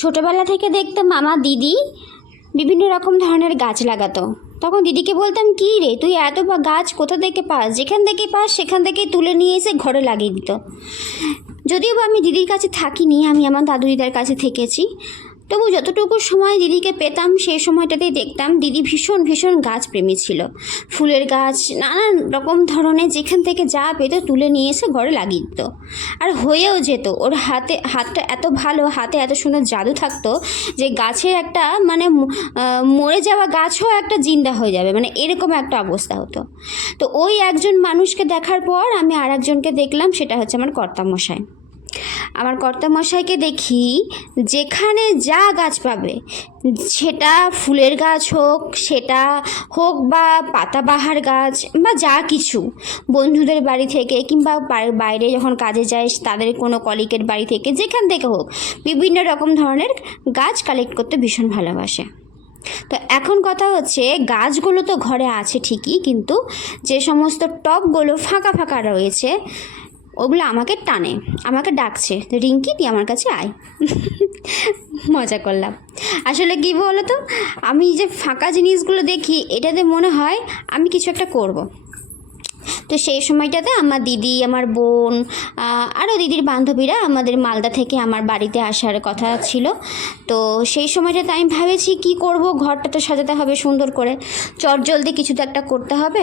ছোটোবেলা থেকে দেখতাম আমার দিদি বিভিন্ন রকম ধরনের গাছ লাগাতো। তখন দিদিকে বলতাম, কী রে তুই এত গাছ কোথা থেকে পাস? যেখান থেকে পাস সেখান থেকেই তুলে নিয়ে এসে ঘরে লাগিয়ে দিত। যদিও বা আমি দিদির কাছে থাকিনি, আমি আমার দাদু দিদার কাছে থেকেছি, তবু যতটুকু সময় দিদিকে পেতাম সেই সময়টাতেই দেখতাম দিদি ভীষণ ভীষণ গাছ প্রেমী ছিল। ফুলের গাছ নানান রকম ধরনের যেখান থেকে যা পেতো তুলে নিয়ে এসে ঘরে লাগিয়ে দিত, আর হয়েও যেত। ওর হাতটা এত ভালো, হাতে এত সুন্দর জাদু থাকতো যে গাছের একটা মানে মরে যাওয়া গাছও একটা জিন্দা হয়ে যাবে, মানে এরকম একটা অবস্থা হতো। তো ওই একজন মানুষকে দেখার পর আমি আর একজনকে দেখলাম, সেটা হচ্ছে আমার কর্তামশাই। আমার কর্তামশাইকে দেখি যেখানে যা গাছ পাবে, সেটা ফুলের গাছ হোক, সেটা হোক বা পাতাবাহার গাছ বা যা কিছু, বন্ধুদের বাড়ি থেকে কিংবা বাইরে যখন কাজে যায় তাদের কোনো কলিগের বাড়ি থেকে, যেখান থেকে হোক, বিভিন্ন রকম ধরনের গাছ কালেক্ট করতে ভীষণ ভালোবাসে। তো এখন কথা হচ্ছে, গাছগুলো তো ঘরে আছে ঠিকই, কিন্তু যে সমস্ত টবগুলো ফাঁকা ফাঁকা রয়েছে ওগুলো আমাকে টানে, আমাকে ডাকছে, রিঙ্কি তুই আমার কাছে আয়। মজা করলাম। আসলে কী বলো তো, আমি যে ফাঁকা জিনিসগুলো দেখি এটাতে মনে হয় আমি কিছু একটা করব। তো সেই সময়টাতে আমার দিদি, আমার বোন, আরও দিদির বান্ধবীরা আমাদের মালদা থেকে আমার বাড়িতে আসার কথা ছিল। তো সেই সময়টাতে আমি ভেবেছি কী করব, ঘরটা তো সাজাতে হবে সুন্দর করে, চটজলদি কিছু তো একটা করতে হবে।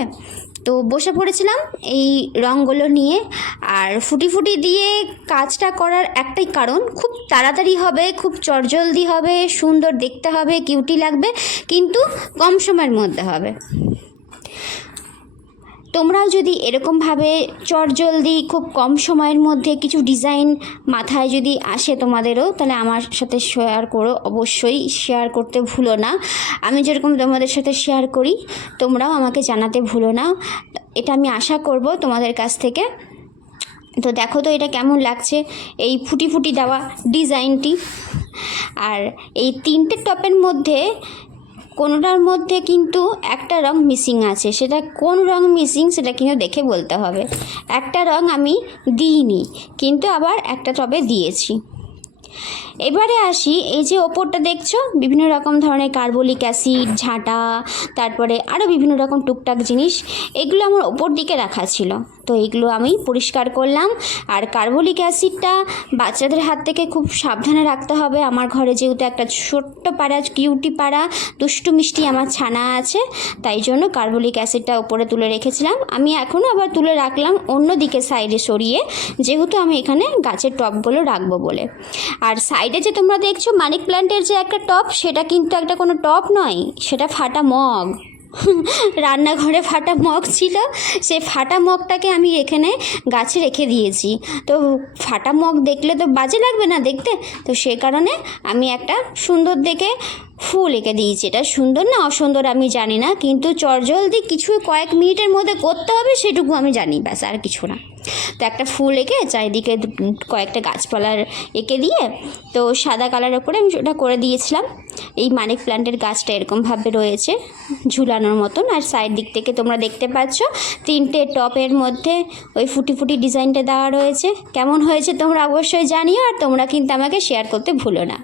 তো বসে পড়েছিলাম এই রঙগুলো নিয়ে, আর ফুটি দিয়ে কাজটা করার একটাই কারণ, খুব তাড়াতাড়ি হবে, খুব চটজলদি হবে, সুন্দর দেখতে হবে, কিউটি লাগবে, কিন্তু কম সময়ের মধ্যে হবে। তোমরাও যদি এরকমভাবে চটজলদি খুব কম সময়ের মধ্যে কিছু ডিজাইন মাথায় যদি আসে তোমাদেরও, তাহলে আমার সাথে শেয়ার করো, অবশ্যই শেয়ার করতে ভুলো না। আমি যেরকম তোমাদের সাথে শেয়ার করি তোমরাও আমাকে জানাতে ভুলো না, এটা আমি আশা করব তোমাদের কাছ থেকে। তো দেখো তো এটা কেমন লাগছে, এই ফুটি দেওয়া ডিজাইনটি। আর এই তিনটে টপের মধ্যে কোনোটার মধ্যে কিন্তু একটা রং মিসিং আছে, সেটা কোন রং মিসিং সেটা কিন্তু দেখে বলতে হবে। একটা রং আমি দিইনি, কিন্তু আবার একটা টবে দিয়েছি। এবারে আসি, এই যে ওপরটা দেখছো বিভিন্ন রকম ধরনের কার্বলিক অ্যাসিড, ঝাঁটা, তারপরে আরও বিভিন্ন রকম টুকটাক জিনিস, এগুলো আমার ওপর দিকে রাখা ছিল। তো এগুলো আমি পরিষ্কার করলাম। আর কার্বলিক অ্যাসিডটা বাচ্চাদের হাত থেকে খুব সাবধানে রাখতে হবে। আমার ঘরে যেহেতু একটা ছোট্ট পাড়া, কিউটি পাড়া, দুষ্টু মিষ্টি আমার ছানা আছে, তাই জন্য কার্বলিক অ্যাসিডটা ওপরে তুলে রেখেছিলাম। আমি এখনও আবার তুলে রাখলাম অন্য দিকে সাইডে সরিয়ে, যেহেতু আমি এখানে গাছের টবগুলো রাখবো বলে। আর সাইডে যে তোমরা দেখছো মানি প্ল্যান্টের যে একটা টব, সেটা কিন্তু একটা কোনো টব নয়, সেটা ফাটা মগ। রান্নাঘরে ফাটা মগ ছিল, সেই ফাটা মগটাকে আমি এখানে গাছে রেখে দিয়েছি। তো ফাটা মগ দেখলে তো বাজে লাগবে না দেখতে, তো সে কারণে আমি একটা সুন্দর দেখে ফুল এঁকে দিয়েছি। এটা সুন্দর না অসুন্দর আমি জানি না, কিন্তু চটজলদি কিছু কয়েক মিনিটের মধ্যে করতে হবে সেটুকু আমি জানি, ব্যাস, আর কিছু না। তো একটা ফুল এঁকে চারিদিকে কয়েকটা গাছপালার এঁকে দিয়ে, তো সাদা কালার ওপরে আমি ওটা করে দিয়েছিলাম। এই মানি প্ল্যান্টের গাছটা এরকমভাবে রয়েছে ঝুলানোর মতন, আর সাইড দিক থেকে তোমরা দেখতে পাচ্ছ তিনটে টপের মধ্যে ওই ফুটি ডিজাইনটা দেওয়া রয়েছে। কেমন হয়েছে তোমরা অবশ্যই জানিও, আর তোমরা কিন্তু আমাকে শেয়ার করতে ভুলো না।